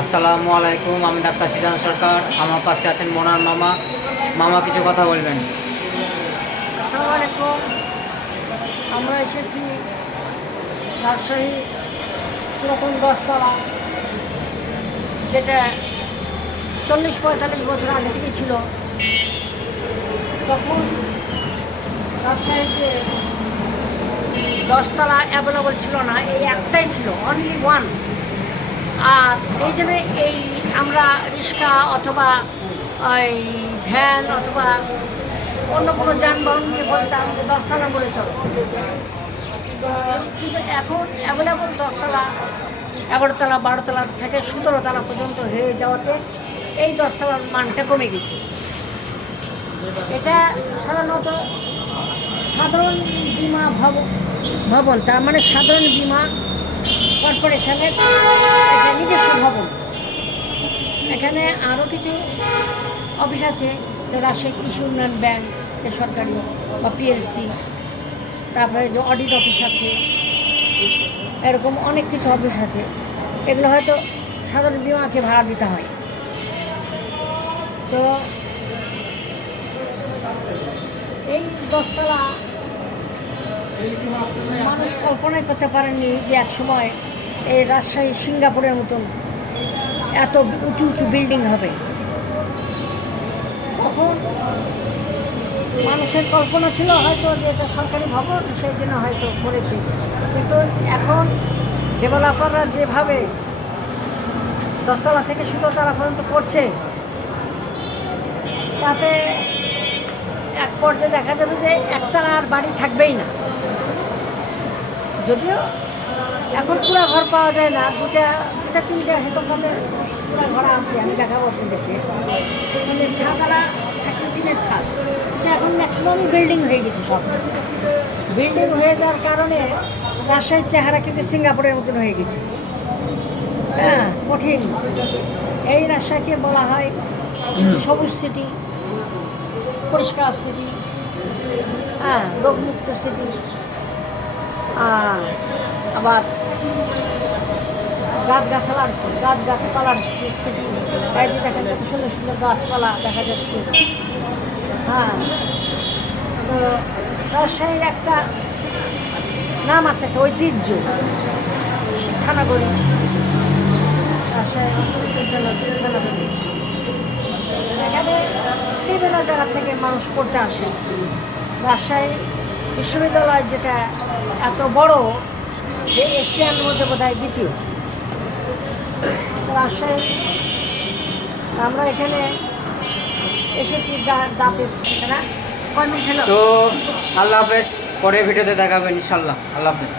আসসালামু আলাইকুম, আমি ডাক্তার সিজান সরকার। আমার পাশে আছেন মোনার মামা। মামা কিছু কথা বলবেন। আসসালামু আলাইকুম। আমরা এসেছি রাজশাহী পুরাতন 10 তলা, যেটা 40-45 বছর আগে থেকে ছিল। তখন রাজশাহীতে 10 তলা অ্যাভেলেবল ছিল না, এই একটাই ছিল, অনলি ওয়ান। আর এই জন্য এই আমরা রিক্সা অথবা ওই ভ্যান অথবা অন্য কোনো যানবাহনকে বলতাম যে 10 তলা বলে চলো। কিন্তু এখন অ্যাভেলেবল 10 তলা, 11 তলা, 12 তলা থেকে 17 তলা পর্যন্ত হয়ে যাওয়াতে এই 10 তলার মানটা কমে গেছে। এটা সাধারণত সাধারণ বীমা ভবন, তার মানে সাধারণ বীমা কর্পোরেশনের এটা নিজস্ব ভবন। এখানে আরও কিছু অফিস আছে, রাজশাহী কৃষি উন্নয়ন ব্যাংক, সরকারি বা পিএলসি, তারপরে যে অডিট অফিস আছে, এরকম অনেক কিছু অফিস আছে। এগুলো হয়তো সাধারণ বীমাকে ভাড়া দিতে হয়। তো এই 10 তলা মানুষ কল্পনাই করতে পারেননি যে একসময় এই রাজশাহী সিঙ্গাপুরের মতন এত উঁচু উঁচু বিল্ডিং হবে। তখন মানুষের কল্পনা ছিল হয়তো যে এটা সরকারি ভবন, সেই জন্য হয়তো করেছে। কিন্তু এখন ডেভেলপাররা যেভাবে 10 তলা থেকে 17 তলা পর্যন্ত করছে, তাতে এক পর্যায়ে দেখা যাবে যে একতলা আর বাড়ি থাকবেই না। যদিও এখন পুরা ঘর পাওয়া যায় না, দুটা 3টে হয়তো মধ্যে পুরা ঘর আছে, আমি দেখাবো আপনাদেরকে। টিনের ছাদওয়ালা থাকে, টিনের ছাদ। কিন্তু এখন ম্যাক্সিমামই বিল্ডিং হয়ে গেছে। সব বিল্ডিং হয়ে যাওয়ার কারণে রাজশাহীর চেহারা কিন্তু সিঙ্গাপুরের মতন হয়ে গেছে। হ্যাঁ, কঠিন। এই রাজশাহীকে বলা হয় সবুজ সিটি, পরিষ্কার সিটি, হ্যাঁ, রোগমুক্ত সিটি। আবার গাছগাছপালার সিটি। এই যে দেখেন কত সুন্দর সুন্দর গাছপালা দেখা যাচ্ছে। হ্যাঁ, তো রাজশাহীর একটা নাম আছে, একটা ঐতিহ্য, শিক্ষানগরী। রাজশাহীর শিক্ষানগরী। এখানে বিভিন্ন জায়গা থেকে মানুষ পড়তে আসে। রাজশাহী বিশ্ববিদ্যালয় যেটা এত বড় যে এশিয়ার মধ্যে বোধহয় দ্বিতীয়। রাজশাহী আমরা এখানে এসেছি দাঁতের ঠিকানা। তো আল্লাহ হাফেজ, পরের ভিডিওতে দেখাবেন ইনশাল্লাহ। আল্লাহ হাফেজ।